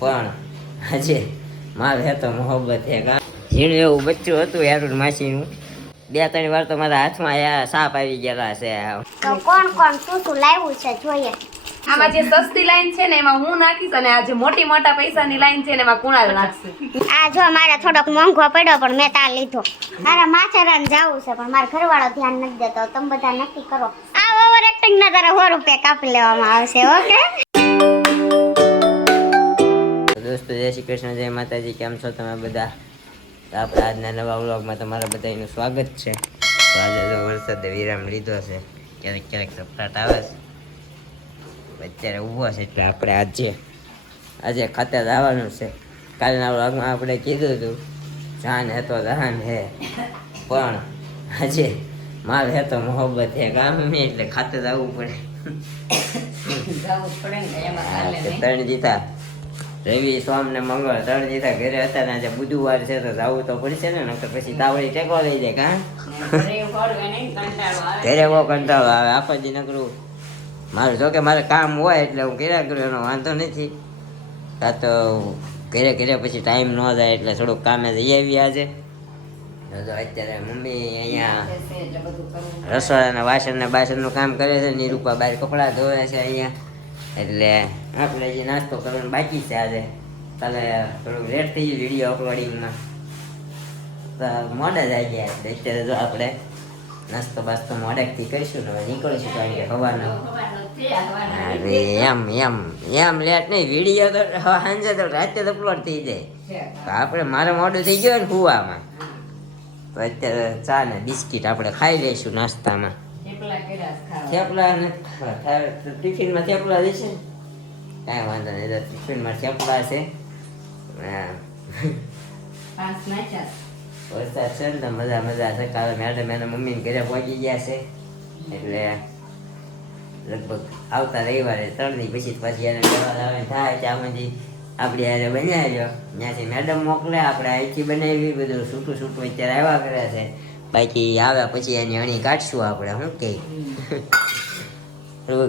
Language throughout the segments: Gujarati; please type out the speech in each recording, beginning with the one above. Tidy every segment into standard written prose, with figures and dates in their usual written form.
પણ આજે મારે તો મોહબ્બત હે કા ઝીણું એવું બચ્ચું હતું યાર માસીનું 2-3 વાર તો મારા હાથમાં સાપ આવી ગયેલા છે. તો કોણ કોણ શું લાવ્યું છે જોઈએ. આમાં જે સસ્તી લાઈન છે ને એમાં હું નાખીશ અને આ જે મોટી મોટા પૈસાની લાઈન છે ને એમાં કુણાલ નાખશે. આ જો મારે થોડોક મોંઘો પડ્યો પણ મેં તા લીધો. મારા માથેરાન જાવું છે પણ મારા ઘરવાળો ધ્યાન નથી દેતો. તમે બધા નક્કી કરો. આ ઓવર એક્ટિંગ ના તારા 100 રૂપિયા કાપી લેવામાં આવશે. ઓકે દોસ્તો જય શ્રી કૃષ્ણ, જય માતાજી. કેમ છો તમે બધા? આપણે આજના નવા વ્લોગમાં તમારા બધાનું સ્વાગત છે. તો આજે તો વરસાદે વિરામ લીધો છે, ક્યારેક ક્યારેક સપરાટ આવે છે, અત્યારે ઊભો છે એટલે આપણે આજે ખાતે જવાનું છે. કાલના વ્લોગમાં આપણે કીધું હતું જાન હે તો જહાન હે, પણ આજે માલ હે તો મોહબ્બત હે કામ નહીં એટલે ખાતે જવું પડે. ત્રણ જીતા રવિ સોમ ને મંગળ 3 જીતા ઘરે હતા ને આજે બુધવાર છે તો જવું તો પડશે ને, નકર પછી તાવડી ટેકો લઈ જાય કા ઘરે બહુ કંટાળો આવે આખો દી નકરું. મારું જોકે મારે કામ હોય એટલે હું કર્યા કરું, એનો વાંધો નથી. કાં તો ઘરે પછી ટાઈમ ન જાય એટલે થોડુંક કામે જઈ આવી આજે. તો અત્યારે મમ્મી અહીંયા રસોડાના વાસણ ને બાસણનું કામ કરે છે, નિરૂપા બહાર કપડાં ધોવે છે અહીંયા. એટલે આપણે જે નાસ્તો કરવાનો બાકી છે આજે. કાલે થોડુંક લેટ થઈ ગયું વિડીયો અપલોડિંગમાં, તો મોડા જ આવી ગયા. એટલે અત્યારે જો આપણે નાસ્તો બાસ્તો મોડેકથી કરીશું ને નીકળીશું, કારણ કે હવાનો એમ લેટ નહીં. વિડીયો તો સાંજે તો રાતે તો અપલોડ થઈ જાય. આપણે મારે મોડું થઈ ગયું ને કુવામાં, તો અત્યારે ચા ને બિસ્કીટ આપણે ખાઈ લઈશું નાસ્તામાં. થેપલા ને ટિફિનમાં થેપલા દેશે ને કાંઈ વાંધો નહીં. ટિફિનમાં થેપલા છે. વરસાદ છે ને તો મજા છે. કાલે મેડમ એના મમ્મીને ઘરે પહોંચી ગયા છે, એટલે લગભગ આવતા રવિવારે 3 દી પછી એને જવા આવે થાય ત્યાંમાંથી આપણે યારે બનાવ્યો. ત્યાંથી મેડમ મોકલે, આપણે અહીંથી બનાવી. બધું છૂટું અત્યારે આવ્યા કરે છે. બાકી આવ્યા પછી એની અણી કાઢશું આપણે. શું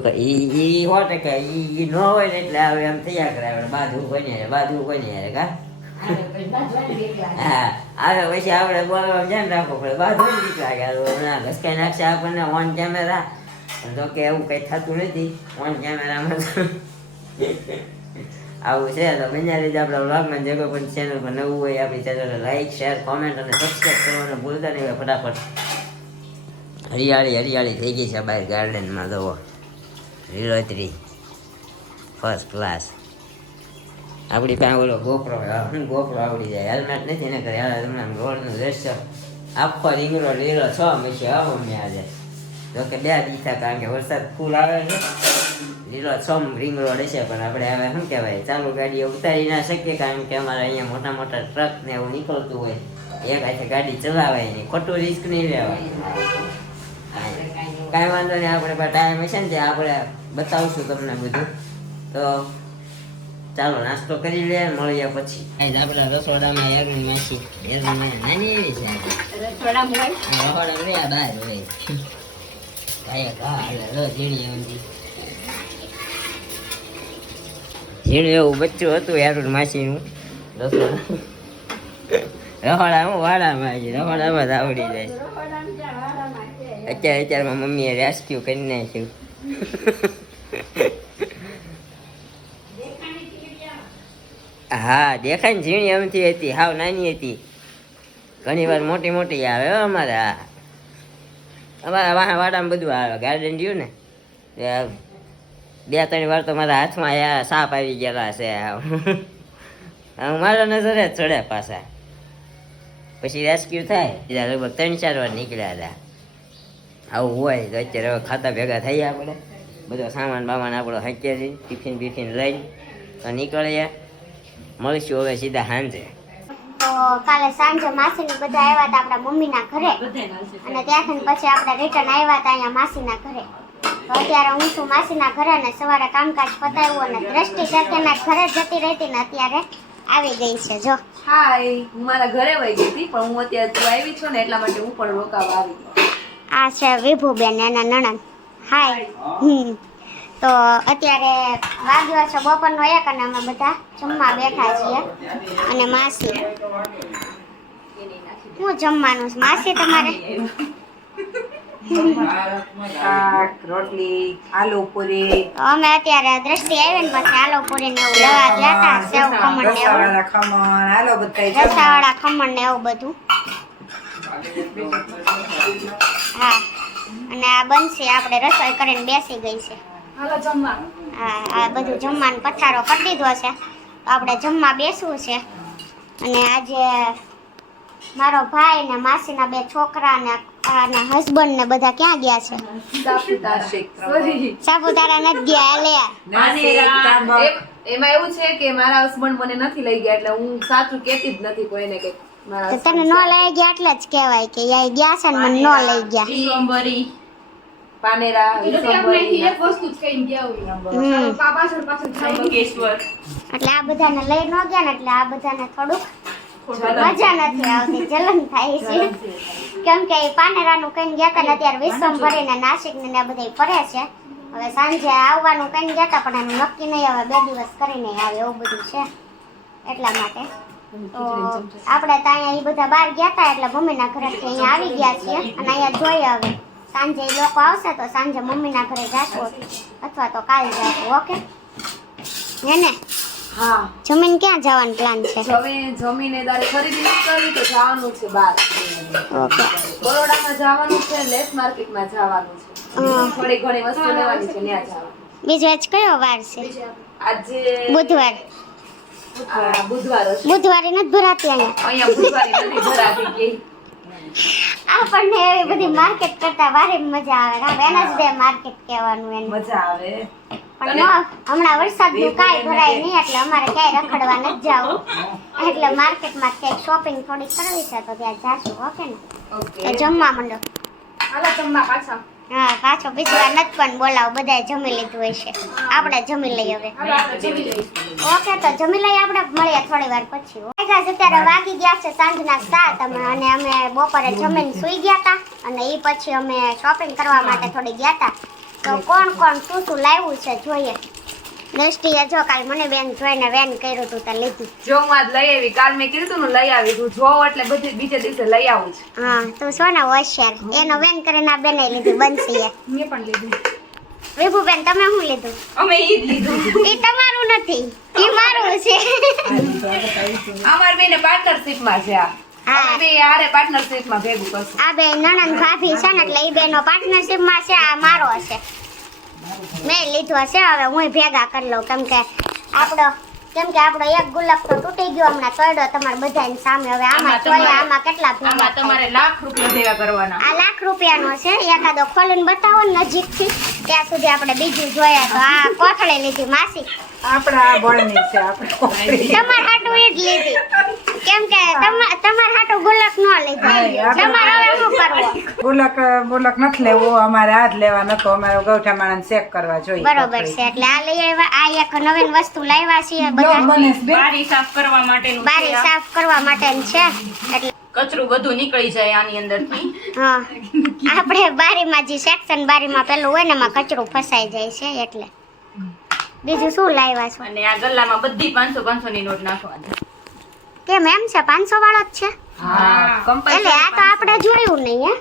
કે ઈ 100% ઈ ન હોય ને એટલે આવે એમ થયા કરે. આપણે બાધું કોઈ ને યાર કા હા આવે પછી આપણે બોલવા ધ્યાન રાખવું પડે. બાધું દીકરા યાર ઘસકાઈ નાખશે આપણને ઓન કેમેરા. તો કે એવું કંઈ થતું નથી ઓન કેમેરામાં. આવું છે તો બન્યા રીતે આપણા વ્લોગમાં. જે કોઈ પણ ચેનલ પર નવું હોય આપણી ચેનલને લાઈક, શેર, કોમેન્ટ અને સબસ્ક્રાઈબ કરવાનું ભૂલતા નહીં. ફટાફટ હરિયાળી થઈ ગઈ છે બહાર ગાર્ડનમાં. જુઓ લીલોતરી ફર્સ્ટ ક્લાસ. આપણી પાસે ઓલો ગોપરો આવડી જાય, હેલ્મેટ નથી એને કરે. હાલ તમને રોડનું દ્રશ્ય આખો રીંગણો લીલો 6 મહિને આવો મેં આજે. જોકે 2 દીધા કારણ કે વરસાદ ફૂલ આવે છે. લીલો 6 રીંગણો રહેશે, પણ આપણે હવે શું કહેવાય ચાલુ ગાડી ઉતારી ના શકીએ, કારણ કે અમારે અહીંયા મોટા મોટા ટ્રક ને એવું નીકળતું હોય. એક હાથે ગાડી ચલાવાય નહીં, ખોટું રિસ્ક નહીં લેવાય. કાંઈ વાંધો નહીં, આપણે ટાઈમ હશે ને ત્યાં આપણે બતાવશું તમને બધું. તો ચાલો નાસ્તો કરી લે, મળીએ પછી. આપણે રસોડામાં યારની માસી નાની એવી છે રસોડામાં બહાર હોય ઝીણું એવું બચ્ચું હતું યાર માસીનું. રહોડામાં વાડામાં રહોડામાં જ આવડી જાય. અત્યારમાં મમ્મીએ રેસ્ક્યુ કરી નાખ્યું. હા દેખાય ને, ઝીણી એમથી હતી, હાવ નાની હતી. ઘણી વાર મોટી આવે અમારા વાડામાં બધું આવે. ગાર્ડન રહ્યું ને 2-3 વાર તો મારા હાથમાં સાપ આવી ગયેલા છે. મારા નજરે જ ચડે પાછા. પછી રેસ્ક્યુ થાય લગભગ 3-4 વાર નીકળ્યા હતા. આવું હોય તો અત્યારે હવે ખાતા ભેગા થઈ આપણે બધો સામાન બામાન આપણો હક્યા ટિફિન બિફિન લઈને તો નીકળીએ. મળીશું હવે સીધા સાંજે. તો કાલે સાંજે માસીને બધા આવ્યા હતા આપણા મમ્મીના ઘરે, અને ત્યાંથી પછી આપણે રિટર્ન આવ્યા હતા અહીંયા માસીના ઘરે. તો અત્યારે હું છું માસીના ઘરે ને સવારે કામકાજ પતાવ્યું અને દ્રષ્ટિ સાથેના ઘરે જતી રહેતી ને અત્યારે આવી ગઈ છે. જો હા હું મારા ઘરે વહી ગઈ હતી, પણ હું અત્યારે તું આવી છો ને એટલા માટે હું પણ રોકાવા આવી. આ છે વિભુબેન એના નણંદ. હાય તો અત્યારે વાગ્યો છે બપોરનો 1 અને અમે બધા જમવા બેઠા છીએ અને માસી શું જમવાનું છે માસી તમારે શાક રોટલી આલુ પૂરી તો અમે અત્યારે દ્રષ્ટિ આવી ને પછી આલુ પૂરી ને એવું લેવા ગયા હતા સેવ ખમણ ને એવું ખમણ આલો બધા રસાવાળા ખમણ ને એવું બધું હા અને આ બનશે આપણે રસોઈ કરીને બેસી ગઈ છે હા આ બધું જમવાનું પથારો કરી દીધો છે તો આપણે જમવા બેસવું છે અને આજે મારો ભાઈ ને માસીના 2 છોકરા ને આના હસબન્ડ ને બધા ક્યાં ગયા છે સાપુતારા નથી ગયા લે એમાં એવું છે કે મારા હસબન્ડ મને નથી લઈ ગયા એટલે હું સાચું કેતી જ નથી કોઈને કે તો તને ન લઈ ગયા એટલે જ કહેવાય કે યાર ગયા છે ને મને ન લઈ ગયા પાનેરા એટલે આ બધાને લઈ ન ગયા ને એટલે આ બધાને થોડુંક મજા નથી આવતી જલન થાય છે કેમ કે પાનેરાનું કઈ ગયા હતા ને અત્યારે વિશ્વભરી ને નાસિક ને બધા ફરે છે હવે સાંજે આવવાનું કઈ ગયા હતા પણ એનું નક્કી નહીં હવે 2 દિવસ કરીને આવે એવું બધું છે એટલા માટે તો આપણે તો અહીંયા એ બધા બહાર ગયા હતા એટલે મમ્મીના ઘરેથી અહીંયા આવી ગયા છીએ અને અહીંયા જોઈએ હવે સાંજે એ લોકો આવશે તો સાંજે મમ્મીના ઘરે જાશું અથવા તો કાલ જાશું ઓકે હે ને હા જમીન ક્યાં જવાનું પ્લાન છે જમીને દારે ખરીદી કરવી તો જવાનું છે બહાર ઓકે બરોડામાં જવાનું છે લેસ માર્કેટમાં જવાનું છે થોડી ઘણી વસ્તુ લેવાની છે ત્યાં જવાનું બીજો આજ કયો વાર છે આજે બુધવાર બુધવાર હશે બુધવારે નથી ભરાતી અહીંયા અહીંયા બુધવારે નથી ભરાતી કે આપણને એવી બધી માર્કેટ કરતા વારે મજા આવે હા વેનસડે માર્કેટ કહેવાનું એને મજા આવે પણ હમણાં વરસાદનું કાંઈ ભરાય નહીં એટલે અમારે ક્યાંય રખડવા નથી જવું એટલે માર્કેટમાં ક્યાંક શોપિંગ થોડી કરવી છે તો ત્યાં જાશું ઓકે ને ઓકે તો જમવા માંડો હાલો જમવા પાછા હા પાછો બીજી વાર નથી પણ બોલાવો બધાએ જમી લીધું હોય છે આપણે જમી લઈએ હવે ઓકે તો જમી લઈએ આપણે મળીએ થોડી વાર પછી અત્યારે વાગી ગયા છે સાંજના 7 અને અમે બપોરે જમીને સુઈ ગયા હતા અને એ પછી અમે શોપિંગ કરવા માટે થોડી ગયા હતા તો કોણ કોણ શું લાવ્યું છે જોઈએ દ્રષ્ટિએ જો કાલ મને બેન જોઈને વેન કર્યું હતું તો લીધું જો હું આજ લઈ આવી કાલ મેં કીધું ને લઈ આવી તું જો એટલે બધી બીજે દિવસે લઈ આવું છું હા તું સોના હોશિયાર એનો વેન કરીને આ બેને લીધું બંસીએ મેં પણ લીધું વિભુબેન તમે શું લીધું અમે ઈ જ લીધું એ તમારું નથી એ મારું છે અમાર બેને પાર્ટનરશિપ માં છે આ હા. અમે બે હારે પાર્ટનરશિપ માં ભેગું કરશું આ બે નણંદ ભાભી છે ને એટલે એ બેનો પાર્ટનરશિપ માં છે આ મારો હશે મેં લીધો હશે હવે હું ભેગા કરી લઉં કેમ કે આપણો એક ગુલાબ તો તૂટી ગયો હમણાં તોડ્યો તમારે બધાની સામે હવે આમાં જોઈએ આમાં કેટલા ભેગા થાય. તમારે લાખ રૂપિયા ભેગા કરવાના આ લાખ રૂપિયાનો છે એકાદો ખોલીને બતાવો ને નજીકથી ત્યાં સુધી આપણે બીજું જોઈએ તો આ કોથળી લીધી માસી આપણા બળની છે આપણે તમાર હાટું ઈ જ લીધી કેમ કે તમાર હાટું ગુલાબ ન લીધા તમારે હવે શું કરવું ગુલક નથી લેવો અમારે આ જ લેવા નતો અમારે ગૌઠા માણસ ચેક કરવા જોઈએ બરોબર છે એટલે આ લઈ આવ્યા આ એક નવીન વસ્તુ લાવ્યા છીએ બધા બારી સાફ કરવા માટેનું બારી સાફ કરવા માટેની છે એટલે કચરું બધું નીકળી જાય આની અંદરથી હા આપણે બારીમાં જે સેક્શન બારીમાં પેલું હોય ને એમાં કચરું ફસાઈ જાય છે એટલે બીજું શું લાવ્યા છો અને આ ગલ્લામાં બધી 500 ની નોટ નાખવાની કેમ એમ છે 500 વાળો જ છે હા એટલે આ તો આપણે જોયું નહીં હે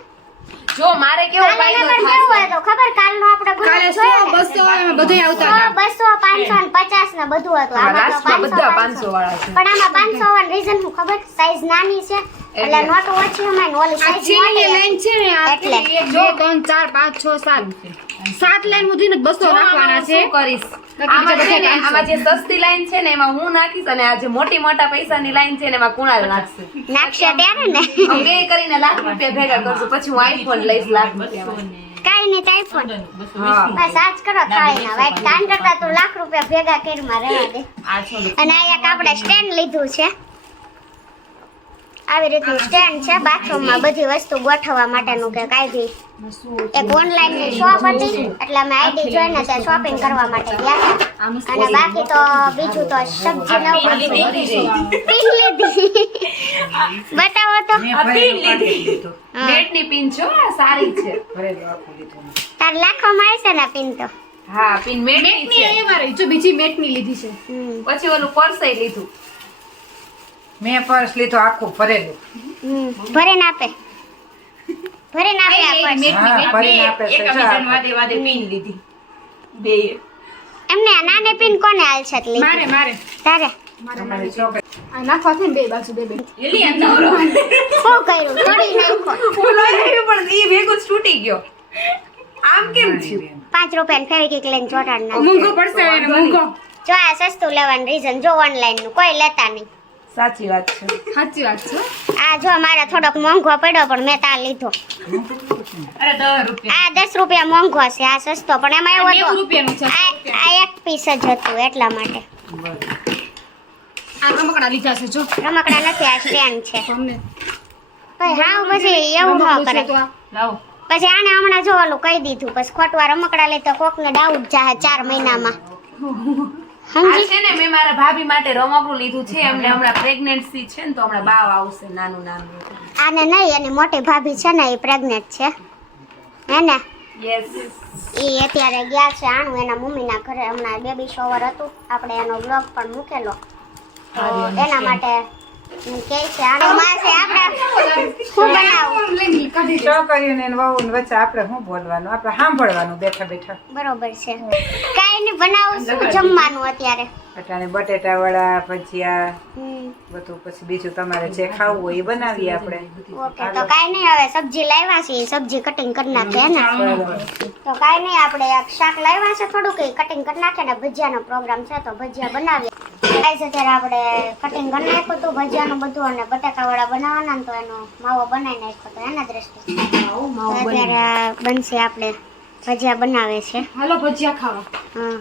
જો મારે કેવો કાલે ફાયદો પણ કેવું હોય તો ખબર કાલનો આપણે ગુલાબ જોયો ને? 200 બધું આવતા 100, 200, 500 ને 50 ને બધું હતું આમાં તો લાસ્ટમાં બધા 500 500 વાળા છે પણ આમાં 500 વાળા રીઝન શું ખબર સાઈઝ નાની છે એટલે નોટ ઓછી હોય ને ઓલી સાઈઝ મોટી છે ને એટલે 1 2 3 4 5 6 7 7 લાઈન સુધી 200 રાખવાના છે કરીશ આમાં જે સસ્તી લાઈન છે ને એમાં હું નાખીશ અને આ જે મોટી મોટા પૈસાની લાઈન છે ને એમાં કુણાલ નાખશે નાખશે ત્યારે ને અમે બે કરીને લાખ રૂપિયા ભેગા કરશું પછી હું આઈફોન લઈશ લાખ રૂપિયામાં કાઈ નહીં ટાઈફોન હા બસ આજ કરો થાળીના વાઈટ કાન કરતા તો લાખ રૂપિયા ભેગા કરીમાં રહ્યા દે આ છોડું અને આ એક આપણે સ્ટેન્ડ લીધું છે આવી રીતનું સ્ટેન્ડ છે બાથરૂમમાં બધી વસ્તુ ગોઠવવા માટેનું કે કાંઈ બી એક ઓનલાઈનની શોપ હતી એટલે અમે આઈડી જોઈને ત્યાં શોપિંગ કરવા માટે ગયા હતા અને બાકી તો બીજું તો સબ્જી ન પીન લીધી બતાવો તો બેટની પિન છો આ સારી છે તાર લાખોમાં આવશે ને પિન તો હા પિન મેટની મેટની છે એ મારે જો બીજી મેટની લીધી છે. પછી ઓલું પર્સય લીધું મેં પર્સ લીધું આખું ભરેલું. ભરીને આપે આ પર્સ. હા, ભરીને આપે છે. જો એકબીજાને આપે. વાદે પિન લીધી બે એમને આ નાની પિન કોને આલશે જ લીધી? મારે તારે અમારી છોકરી આ નાખવા છે ને બે બાજુ બે એલી અંધારો શું કર્યું? તોડી નાખ્યો. હું લઈ આવી પણ એ ભેગું જ તૂટી ગયો આમ કેમ થયું 5 રૂપિયાની ફેવિકિક લઈને ચોટાડ નાખ. મૂંગો પડશે એને મૂંગો. જો આ સસ્તું લેવાનું રીઝન જો ઓનલાઈન નું કોઈ લેતા નહીં. સાચી વાત છે સાચી વાત છે. આ જો મારે થોડોક મોંઘો પડ્યો પણ મેં તા લીધો. અરે 10 રૂપિયા આ 10 રૂપિયા મોંઘો છે, આ સસ્તો પણ એમાં એવો 90 હતો રૂપિયાનું છે. આ એક પીસ જ હતું એટલા માટે. આ રમકડા લીધા છે જો રમકડા નથી, આ સ્ટેન્ડ છે. અમને ભાઈ હા પછી એવું ન કરે. તો આ લાવો પછી આને હમણાં જો ઓલું કહી દીધું, પછી ખોટવા રમકડા લે તો કોકને ડાઉટ જાહે 4 મહિનામાં. આ સમજી? છે ને મેં મારા ભાભી માટે રમકડું લીધું છે એમને હમણાં પ્રેગ્નન્સી છે ને તો હમણાં બાવ આવશે નાનું નાનું આને નહીં, એની મોટી ભાભી છે ને એ પ્રેગ્નેન્ટ છે હે ને, યસ એ અત્યારે ગયા છે આણું એના મમ્મીના ઘરે. હમણાં બેબી શોવર હતું, આપણે એનો બ્લોગ પણ મૂકેલો, તો એના માટે કે છે આણું માસે આપણે શું બનાવું. લઈને કાઢી દે. છોકરીઓને ને વહુને વચ્ચે આપણે શું બોલવાનું, આપણે સાંભળવાનું બેઠા બેઠા. બરોબર છે. કાંઈ નહીં, બનાવું શું જમવાનું અત્યારે? અટાણે બટેટા વડા, ભજીયા હમ, બધું. પછી બીજું તમારે જે ખાવું હોય એ બનાવીએ આપણે. ઓકે. તો કાંઈ નહીં, હવે સબ્જી લાવ્યા છે, સબ્જી કટિંગ કરી નાખે હે ને. તો કાંઈ નહીં, આપણે એક શાક લાવ્યા છે થોડુંક, એ કટિંગ કરી નાખે ને ભજીયાનો પ્રોગ્રામ છે તો ભજીયા બનાવીએ. ગાઈસ અત્યારે આપણે કટિંગ કરી નાખ્યું હતું ભજીયાનું બધું, અને બટાકાવાળા બનાવવાના ને તો એનો માવો બનાવી નાખ્યો તો એના દ્રષ્ટિ. તો અત્યારે બનશે, આપણે ભજીયા બનાવે છે. હાલો ભજીયા ખાવા.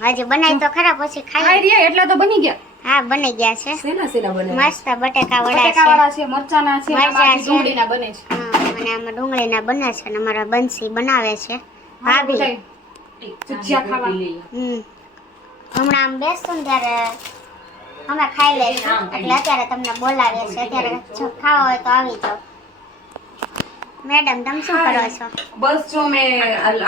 હજી બનાવી તો ખરા, પછી ખાઈ ખાઈ. રહ્યા એટલા તો બની ગયા. હા બની ગયા છે સેના સેના બને મસ્ત. બટેકા વડા છે, બટાકાવાળા છે, મરચાના છે, મરચાં આમાં છે. ડુંગળીના બને છે. હા, અને આમાં ડુંગળીના બને છે, અને અમારા બંસી બનાવે છે ભાભી. બધાય ભજીયા ખાવા. હમણાં આમ બેસતું ને ત્યારે અમે ખાઈ લઈશું, એટલે અત્યારે તમને બોલાવીએ છીએ. અત્યારે જો ખાવા હોય તો આવી જાઓ. મેડમ તમે શું કરો છો? બસ જો મેં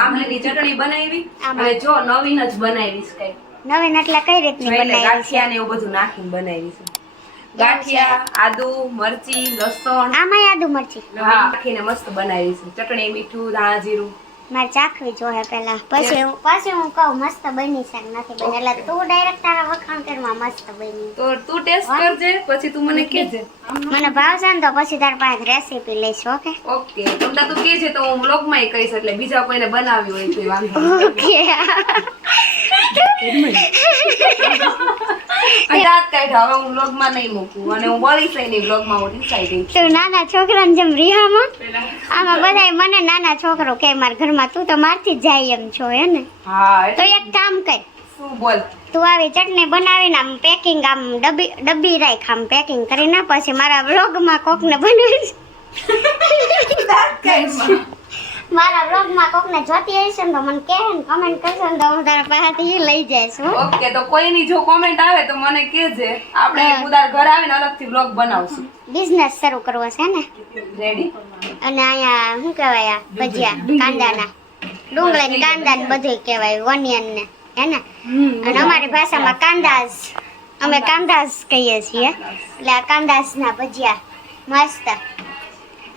આમલીની ચટણી બનાવી અને જો નવીન જ બનાવીશ કઈ નવીન એટલે કઈ રીતની એટલે બનાવી છે? ગાંઠિયા ને એવું બધું નાખીને બનાવી છે. ગાંઠિયા આદુ મરચી લસણ આમાં આદુ મરચી નાખીને મસ્ત બનાવી છે. ચટણી મીઠું ધાણા જીરું મારે ચાખવી જોઈએ પેલા, પછી હું કહું મસ્ત બની છે કે નથી બની. એટલે તું ડાયરેક્ટ તારા વખાણ કરવા મસ્ત બની. તો તું ટેસ્ટ કરજે પછી તું મને કહેજે. મને ભાવશે ને તો પછી તાર પાસે રેસીપી લઈશ. ઓકે ઓકે તમને તું કહેજે તો હું વ્લોગમાં કહીશ, એટલે બીજા કોઈને બનાવી હોય તો વાંધો નહીં. ઓકે. દાંત કાઢ્યા હવે હું વ્લોગમાં નહીં મૂકું અને હું બોલીશ નહીં વ્લોગમાં હું રિસાઈ દઈશ. તું નાના છોકરાને જેમ રિહામાં આમાં બધાય મને નાના છોકરો કે મારા ઘરમાં તું તો મારથી જ જાય એમ છો હે ને. હા તો એટલે એક કામ કર, શું બોલ તું આવી ચટણી બનાવીને આમ પેકિંગ આમ ડબ્બી રાખ, આમ પેકિંગ કરીને પછી મારા વ્લોગમાં કોકને બનાવીશ. મારા વ્લોગમાં કોકને જોતી હશે ને તો મને કહે ને કમેન્ટ કરશે ને તો હું તારા પાસેથી ઈ લઈ જઈશ. હો ઓકે તો કોઈની જો કોમેન્ટ આવે તો મને કહેજે, આપણે ઉદાર ઘર આવે ને અલગથી વ્લોગ બનાવશું. બિઝનેસ શરૂ કરવો છે ને. રેડી અને અહીંયા શું કહેવાય આ ભજીયા કાંદાના, ડુંગળી કાંદા ને બધું કહેવાય, ઓનિયન ને હે ને. અને અમારી ભાષામાં કાંદાસ, અમે કાંદાસ કહીએ છીએ. એટલે આ કાંદાસ ના ભજીયા મસ્ત.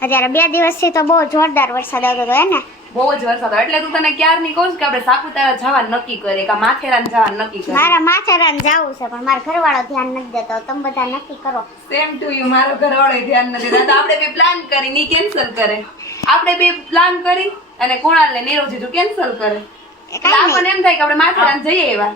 અત્યારે 2 દિવસથી તો બહુ જોરદાર વરસાદ આવતો હતો હે ને. બહુ જ વરસાદ આવે. એટલે તું તને ક્યારની કહું છું કે આપણે સાપુતારા જવા નક્કી કરીએ કે માથેરાન જવા નક્કી કરીએ. મારા માથેરાન જવું છે પણ મારા ઘરવાળો ધ્યાન નથી દેતો. તમે બધા નક્કી કરો. Same to you. મારો ઘરવાળો ધ્યાન નથી દેતા. આપણે બે પ્લાન કરી ની કેન્સલ કરે. આપણે બે પ્લાન કરી અને કુણાલ ને નીરવ જીજુ કેન્સલ કરે. એટલે આપણને એમ થાય કે આપણે માથેરાન જઈએ એવા.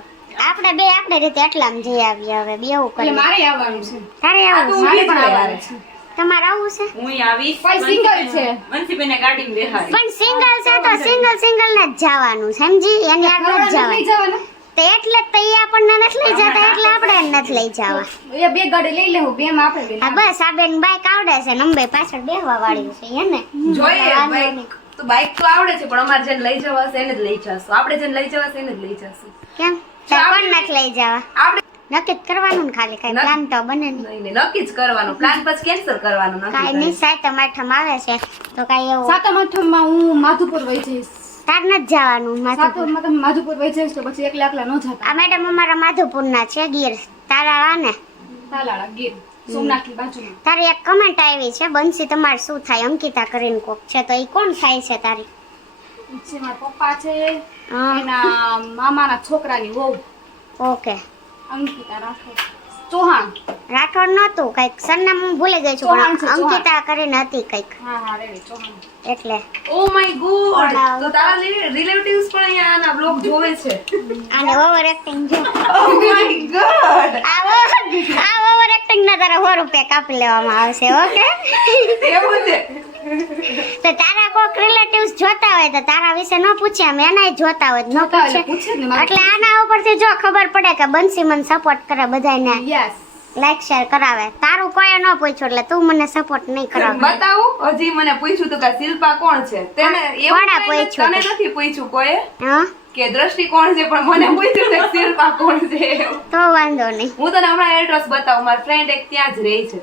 આપણે બે આપણી રીતે એટલામાં જઈ આવીએ. હવે બે એવું એટલે કરીએ. મારે આવવાનું છે. તારે આ તો આવું ઊભી છે? જ રહેવાનું છે. તમારે આવું છે? હું આવીશ કોઈ single છે. મનસીબેને ગાડીમાં બેહાડી પણ સિંગલ છે તો સિંગલ ને જ જવાનું સમજી, એની આગળ જ ઘરવાળાને લઈ જવાનું. જવાના? તો એટલે જ તો ઈ આપણને નથી લઈ જતા, એટલે આપણે એને નથી લઈ જવા. એ બે ગાડી લઈ લેવું, બે માં આપણે બે. હા બસ આ બેન બાઈક આવડે છે, નંબે પાછળ બેહવા વાળી છે હે ને. જોઈએ વાંધો બાઈક નહીં. તો બાઈક તો આવડે છે પણ અમારે જેને લઈ જવા છે એને જ લઈ જશું. આપણે જેને લઈ જવા છે એને જ લઈ જશું. કેમ તો કોણ નથી લઈ જવા? આપણે નક્કી જ કરવાનું ને ખાલી, કઈ પ્લાન તો બને નહીં. નહીં નહીં, નક્કી જ કરવાનું. પ્લાન પછી કેન્સલ કરવાનું. નક્કી કાંઈ નહીં, સાતમ આઠમ આવે છે તો કાંઈ એવું સાતમ આઠમ માં હું માધુપુર વહી જઈશ. તાર નથી જવાનું માધુપુર. સાતોરમાં તમે માધુપુર વહી જઈશ તો પછી એકલા એકલા ન જતા. આ મેડમ અમારા માધુપુરના છે, ગીર તારા ને. તાલાળા ગીર સોમનાથની બાજુમાં. તારી એક કમેન્ટ આવી છે, બંસી તમારે શું થાય અંકિતા કરીને કોક છે, તો એ કોણ થાય છે તારી? છે મારા પપ્પા છે, હા. એના મામાના છોકરાની વહુ ઓકે. અંકિતા રાઠોડ ચૌહાણ. રાઠોડ નહોતું, કઈક સરનામું ભૂલી ગઈ છું, ચૌહાણ પણ છે, ચૌહાણ. અંકિતા કરીને હતી કઈક, હા રેડી ચૌહાણ. એટલે ઓ માય ગોડ, પણ, તો તારા રિલેટિવ્સ પણ અહીંયા આના બ્લોગ જોવે છે. આને ઓવર એક્ટિંગ જો. ઓ માય ગોડ, આ ઓવર એક્ટિંગ ના તારા 100 રૂપિયા કાપી લેવામાં આવશે. ઓકે. એવું છે. તો તારા કોક રિલેટિવ્સ જોતા હોય તો તારા વિશે ન પૂછ્યા, મેં એના જોતા હોય તો ન જોતા હોય પૂછે. એટલે પૂછે જ ને મારે. એટલે આના ઉપરથી જો ખબર પડે કે બંસી મને સપોર્ટ કરે, બધાને યસ. લાઈક શેર કરાવે. તારું કોઈ ન પૂછ્યું એટલે તું મને સપોર્ટ નહીં કરાવે. બતાવું, હજી મને પૂછ્યું તું કે શિલ્પા કોણ છે, તેને એવું કોણે કઈ નથી, પૂછ્યું તને તું? નથી પૂછ્યું કોઈએ હા, કે દ્રષ્ટિ કોણ છે, પણ મને પૂછ્યું છે કે શિલ્પા કોણ છે. તો વાંધો નહીં. હું તને હમણાં એડ્રેસ બતાવું, મારી ફ્રેન્ડ એક ત્યાં જ રહે છે.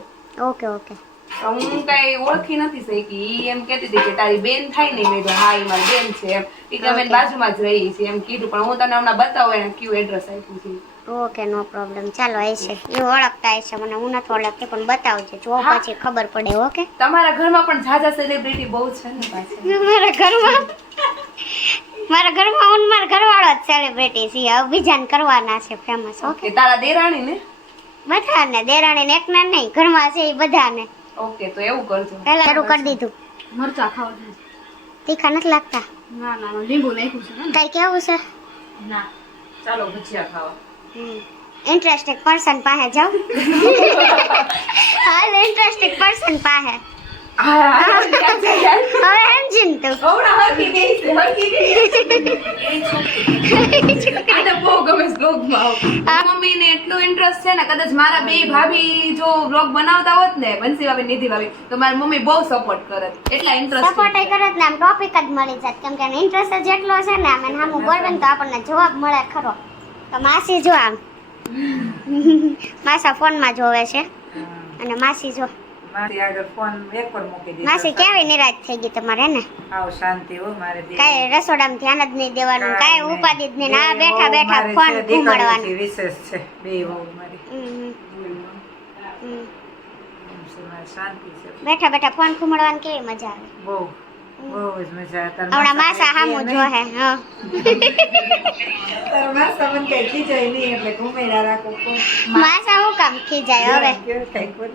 Okay okay. તો હું કઈ ઓળખી નથી શકી. ઈ એમ કહેતી હતી કે તારી બેન થાય ને, મેં કીધું હા ઈ મારી બેન છે એમ. ઈ કે અમે એની બાજુમાં જ રહી છે એમ કીધું, પણ હું તને હમણાં બતાવું એને કયું એડ્રેસ આપ્યું છે. ઓકે, નો પ્રોબ્લેમ. ચાલો હશે, એ ઓળખતા હશે, મને હું નથી ઓળખતી, પણ બતાવજે, જો હા. પછી ખબર પડે. ઓકે. તમારા ઘરમાં પણ ઝાઝા સેલિબ્રિટી બહુ છે ને પાછા. મારા ઘરમાં હું ને મારા ઘરવાળો જ સેલિબ્રિટી છે, હવે બીજાને કરવાના છે ફેમસ. ઓકે. કે તારા દેરાણી ને. બધાને, દેરાણી ને એકને નહીં, ઘરમાં છે એ બધાને. ઓકે, તો એવું કરજો. પહેલા શરૂ કરી દીધું. મરચા ખાવા જોઈએ. તીખા નથી લાગતા? ના ના લીંબુ નાખ્યું છે ને. કઈ કેવું છે? ના ચાલો ભજીયા ખાવા. ઇન્ટરેસ્ટેડ પર્સન પાસે જાઓ. હાલ ઇન્ટરેસ્ટેડ પર્સન પાસે. હા, હવે સમજીને તું. હમણાં હરખી ગઈ છે, હરખી ગઈ છે. આને બહુ ગમે છે vlogમાં આવું. મમ્મીને એટલું ઇન્ટરેસ્ટ છે ને, કદાચ મારા બે ભાભી જો વ્લોગ બનાવતા હોત ને, બંસી ભાભી, નિધિ ભાભી, તો મારી મમ્મી બહુ સપોર્ટ કરત. એટલા ઇન્ટરેસ્ટ સપોર્ટ કરે ને આમ ટોપિક જ મળી જાત, કેમ કે ઇન્ટરેસ્ટ જ એટલો છે ને, આમ સામું બોલવે ને તો આપણને જવાબ મળે ખરો. તો માસી જો આમ માસા ફોનમાં જોવે છે, અને માસી જો મારી આગળ ફોન એક પર મૂકી દીધો. માસી કેવી નિરાશ થઈ ગઈ તમારે ને? આવ શાંતિ હો મારે દેવી. કાંઈ રસોડામાં ધ્યાન જ નહીં દેવાનું, કાંઈ કાંઈ ઉપાધિ જ નહીં, બે આ બેઠા વહુ બેઠા મારી ફોન છે, દીકરીથી ઘૂમડવાનું. વિશેષ છે બે વહુ મારી. હમ. એમ છે, મારે શાંતિ છે બેઠા બેઠા ફોન ઘૂમડવાની કેવી મજા આવે. બહુ બહુ જ મજા આવે. હમણાં માસા સામું જોહે. હા, તાર માસા મને કઈ ખીજાય નહીં એટલે ઘુમેડા રાખો માસા હું કામ ખીજાય હવે? કઈ બોલ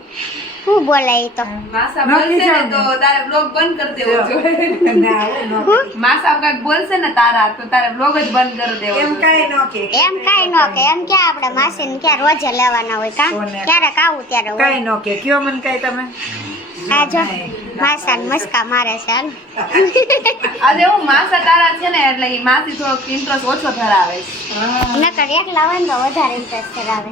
શું બોલે ઈ તો? માસા બોલશે ને તો તારે બ્લોગ બંધ કરી દેવો જોઈએ. ના આવું ન માસા કાંઈક બોલશે ને તારા, તો તારે બ્લોગ જ બંધ કરી દેવો એમ જોઈએ. કાંઈ ન કે એમ કાંઈ ન કે, એમ ક્યાં આપણે માસીને ક્યાં રોજે લેવાના હોય કા? કોને? ક્યારેક આવું ત્યારે હોય. કાંઈ ન કે કયો મને કાંઈ તમે આ જો માસાને મસ્કા મારે છે હાલ. આજે હું માસા તારા છે ને, એટલે ઈ માસી થોડોક ઇન્ટરેસ્ટ ઓછો ધરાવે છે. નકર એકલા હોય ને તો વધારે ઇન્ટરેસ્ટ ધરાવે.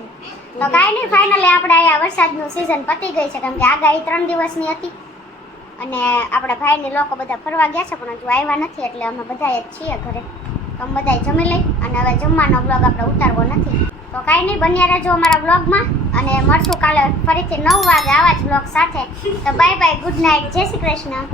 તો કાંઈ નહીં, ફાઇનલી આપણે અહીંયા વરસાદનું સિઝન પતી ગઈ છે, કેમ કે આગાહી 3 દિવસની હતી, અને આપણા ભાઈની લોકો બધા ફરવા ગયા છે, પણ હજુ આવ્યા નથી, એટલે અમે બધાએ જ છીએ ઘરે. તો અમે બધાએ જમી લઈ, અને હવે જમવાનો બ્લોગ આપણે ઉતારવો નથી. તો કાંઈ નહીં, બન્યા રહેજો અમારા બ્લોગમાં, અને મળશું કાલે ફરીથી 9 વાગે આવા જ બ્લોગ સાથે. તો બાય બાય, ગુડ નાઇટ, જય શ્રી કૃષ્ણ.